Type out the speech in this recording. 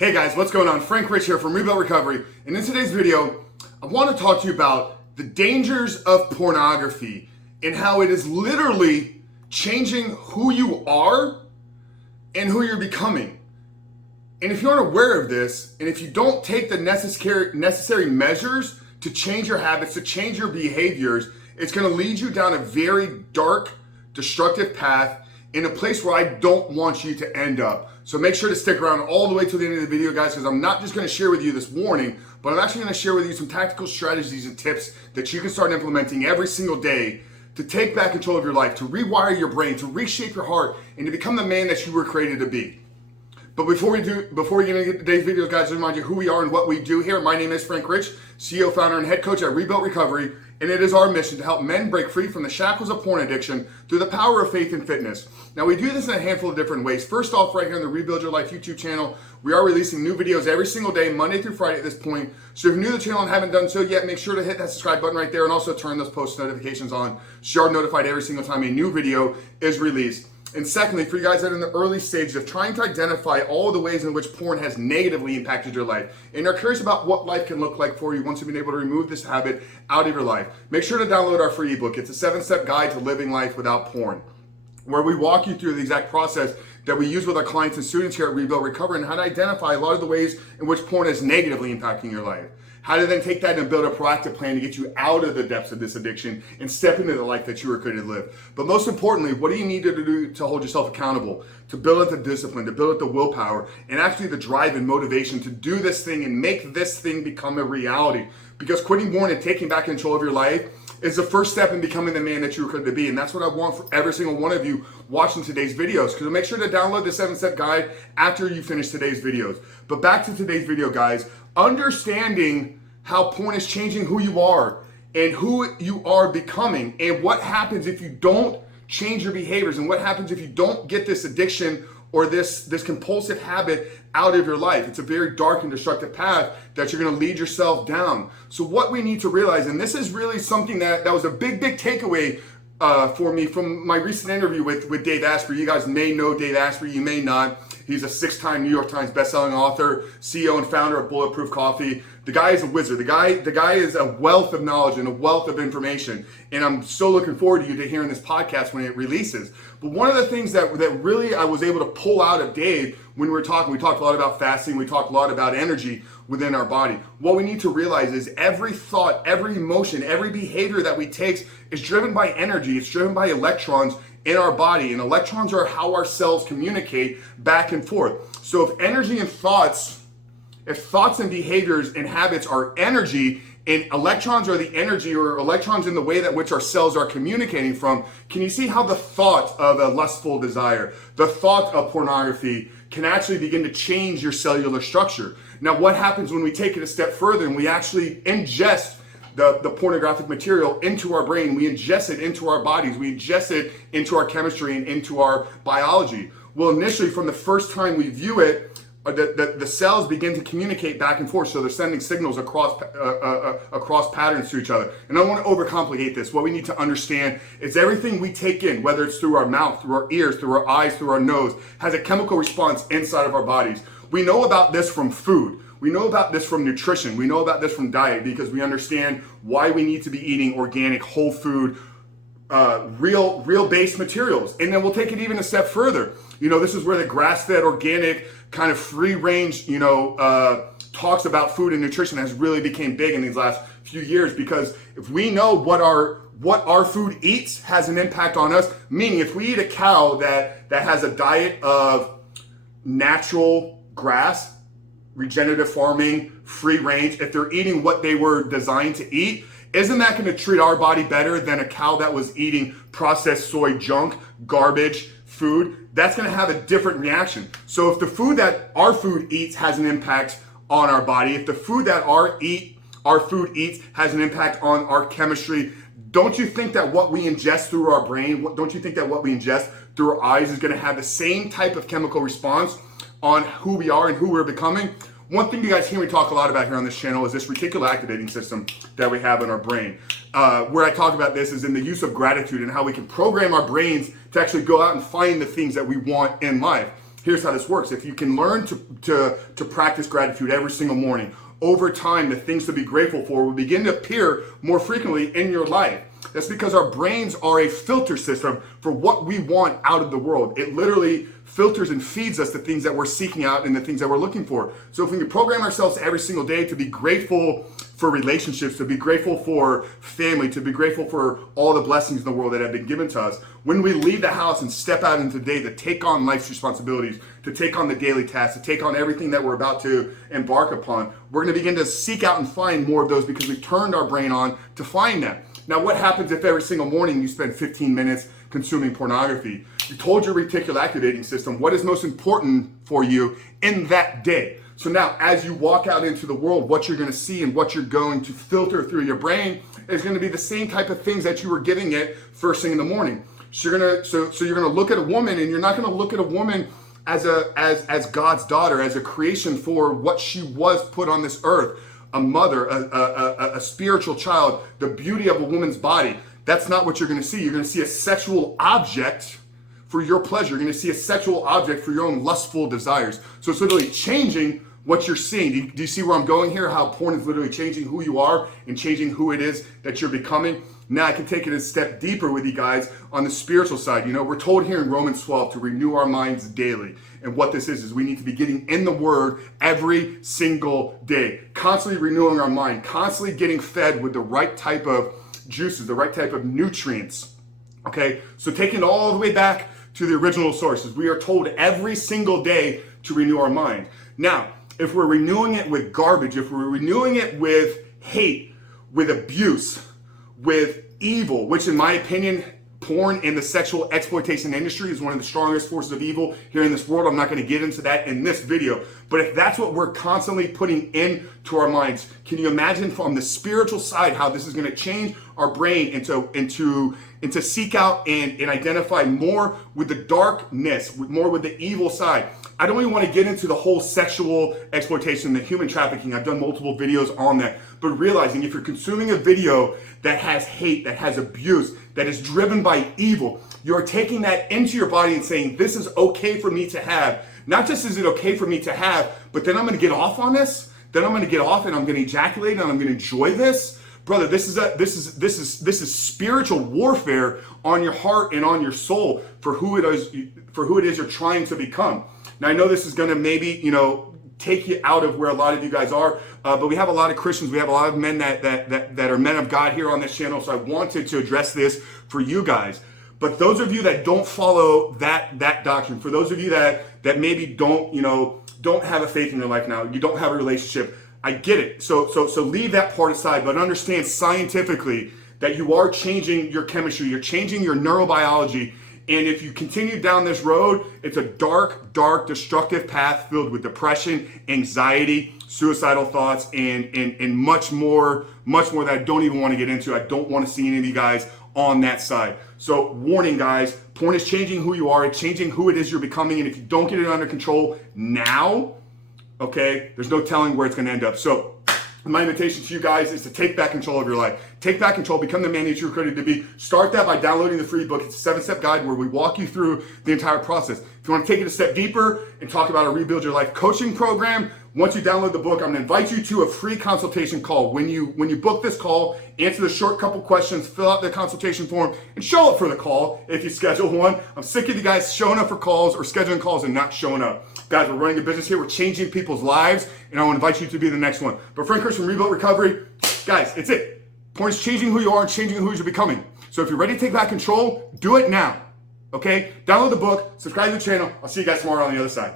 Hey guys, what's going on? Frank Rich here from Rebuilt Recovery, and in today's video, I want to talk to you about the dangers of pornography and how it is literally changing who you are and who you're becoming. And if you aren't aware of this, and if you don't take the necessary measures to change your habits, to change your behaviors, it's going to lead you down a very dark, destructive path in a place where I don't want you to end up. So make sure to stick around all the way to the end of the video, guys, because I'm not just going to share with you this warning, but I'm actually going to share with you some tactical strategies and tips that you can start implementing every single day to take back control of your life, to rewire your brain, to reshape your heart, and to become the man that you were created to be. But before we get into today's video, guys, to remind you who we are and what we do here. My name is Frank Rich, CEO, founder, and head coach at Rebuilt Recovery, and it is our mission to help men break free from the shackles of porn addiction through the power of faith and fitness. Now, we do this in a handful of different ways. First off, right here on the Rebuild Your Life YouTube channel, we are releasing new videos every single day, Monday through Friday at this point. So if you're new to the channel and haven't done so yet, make sure to hit that subscribe button right there and also turn those post notifications on so you're notified every single time a new video is released. And secondly, for you guys that are in the early stages of trying to identify all the ways in which porn has negatively impacted your life and are curious about what life can look like for you once you've been able to remove this habit out of your life, make sure to download our free ebook. It's a 7-step guide to living life without porn, where we walk you through the exact process that we use with our clients and students here at Rebuilt Recovery and how to identify a lot of the ways in which porn is negatively impacting your life. How to then take that and build a proactive plan to get you out of the depths of this addiction and step into the life that you were created to live. But most importantly, what do you need to do to hold yourself accountable, to build up the discipline, to build up the willpower, and actually the drive and motivation to do this thing and make this thing become a reality? Because quitting porn and taking back control of your life is the first step in becoming the man that you were created to be. And that's what I want for every single one of you watching today's videos. So make sure to download the 7-step guide after you finish today's videos. But back to today's video, guys. Understanding how porn is changing who you are and who you are becoming, and what happens if you don't change your behaviors, and what happens if you don't get this addiction or this compulsive habit out of your life. It's a very dark and destructive path that you're going to lead yourself down. So what we need to realize, and this is really something that was a big takeaway for me from my recent interview with Dave Asprey. You guys may know Dave Asprey, you may not. He's a 6-time New York Times bestselling author, CEO and founder of Bulletproof Coffee. The guy is a wizard. The guy is a wealth of knowledge and a wealth of information. And I'm so looking forward to you to hearing this podcast when it releases. But one of the things that really I was able to pull out of Dave when we talked a lot about fasting, we talked a lot about energy within our body. What we need to realize is every thought, every emotion, every behavior that we take is driven by energy. It's driven by electrons in our body, and electrons are how our cells communicate back and forth. So if energy and thoughts, if thoughts and behaviors and habits are energy, and electrons are the energy, or electrons in the way that which our cells are communicating from, can you see how the thought of a lustful desire, the thought of pornography can actually begin to change your cellular structure? Now, what happens when we take it a step further and we actually ingest the pornographic material into our brain? We ingest it into our bodies. We ingest it into our chemistry and into our biology. Well, initially, from the first time we view it, the cells begin to communicate back and forth. So they're sending signals across patterns to each other. And I don't want to overcomplicate this. What we need to understand is everything we take in, whether it's through our mouth, through our ears, through our eyes, through our nose, has a chemical response inside of our bodies. We know about this from food. We know about this from nutrition. We know about this from diet, because we understand why we need to be eating organic, whole food, real based materials. And then we'll take it even a step further. This is where the grass-fed, organic, kind of free range, talks about food and nutrition has really became big in these last few years, because if we know what our food eats has an impact on us, meaning if we eat a cow that has a diet of natural grass, regenerative farming, free range, if they're eating what they were designed to eat, isn't that going to treat our body better than a cow that was eating processed soy junk, garbage food? That's going to have a different reaction. So if the food that our food eats has an impact on our body, if the food that our food eats has an impact on our chemistry, don't you think that what we ingest through our brain, don't you think that what we ingest through our eyes is going to have the same type of chemical response on who we are and who we're becoming? One thing you guys hear me talk a lot about here on this channel is this reticular activating system that we have in our brain. Where I talk about this is in the use of gratitude and how we can program our brains to actually go out and find the things that we want in life. here's how this works. If you can learn to practice gratitude every single morning, over time, the things to be grateful for will begin to appear more frequently in your life. That's because our brains are a filter system for what we want out of the world. It literally filters and feeds us the things that we're seeking out and the things that we're looking for. So if we can program ourselves every single day to be grateful for relationships, to be grateful for family, to be grateful for all the blessings in the world that have been given to us, when we leave the house and step out into the day to take on life's responsibilities, to take on the daily tasks, to take on everything that we're about to embark upon, we're going to begin to seek out and find more of those because we've turned our brain on to find them. Now, what happens if every single morning you spend 15 minutes consuming pornography? You told your reticular activating system what is most important for you in that day. So now, as you walk out into the world, what you're going to see and what you're going to filter through your brain is going to be the same type of things that you were giving it first thing in the morning. So you're gonna look at a woman, and you're not going to look at a woman as God's daughter, as a creation for what she was put on this earth. A mother, a spiritual child, the beauty of a woman's body. That's not what you're going to see. You're going to see a sexual object for your pleasure. You're going to see a sexual object for your own lustful desires. So it's literally changing what you're seeing. Do you see where I'm going here? How porn is literally changing who you are and changing who it is that you're becoming. Now I can take it a step deeper with you guys on the spiritual side. You know, we're told here in Romans 12 to renew our minds daily. And what this is we need to be getting in the Word every single day, constantly renewing our mind, constantly getting fed with the right type of juices, the right type of nutrients. Okay, so taking it all the way back to the original sources, we are told every single day to renew our mind. Now, if we're renewing it with garbage, if we're renewing it with hate, with abuse, with evil, which in my opinion, porn and the sexual exploitation industry is one of the strongest forces of evil here in this world. I'm not going to get into that in this video. But if that's what we're constantly putting into our minds, can you imagine from the spiritual side how this is going to change our brain and to seek out and identify more with the darkness, more with the evil side? I don't even want to get into the whole sexual exploitation, the human trafficking. I've done multiple videos on that. But realizing if you're consuming a video that has hate, that has abuse, that is driven by evil, you're taking that into your body and saying, this is okay for me to have. Not just is it okay for me to have, but then I'm going to get off on this. Then I'm going to get off and I'm going to ejaculate and I'm going to enjoy this. Brother, this is spiritual warfare on your heart and on your soul for who it is you're trying to become. Now I know this is going to maybe, take you out of where a lot of you guys are, but we have a lot of Christians, we have a lot of men that are men of God here on this channel, so I wanted to address this for you guys. But those of you that don't follow that doctrine, for those of you that maybe don't have a faith in your life now, you don't have a relationship, I get it. So leave that part aside, but understand scientifically that you are changing your chemistry, you're changing your neurobiology. And if you continue down this road, it's a dark, destructive path filled with depression, anxiety, suicidal thoughts, and much more that I don't even want to get into. I don't want to see any of you guys on that side. So warning guys, porn is changing who you are, it's changing who it is you're becoming, and if you don't get it under control now, okay, there's no telling where it's going to end up. So my invitation to you guys is to take back control of your life. Take back control, become the man that you're created to be. Start that by downloading the free book. It's a 7-step guide where we walk you through the entire process. If you want to take it a step deeper and talk about a Rebuild Your Life coaching program, once you download the book, I'm going to invite you to a free consultation call. When you book this call, answer the short couple questions, fill out the consultation form, and show up for the call if you schedule one. I'm sick of you guys showing up for calls or scheduling calls and not showing up. Guys, we're running a business here. We're changing people's lives, and I want to invite you to be the next one. But Frank Chris from Rebuild Recovery, guys, it's it. Point is changing who you are and changing who you're becoming. So if you're ready to take back control, do it now. Okay? Download the book, subscribe to the channel. I'll see you guys tomorrow on the other side.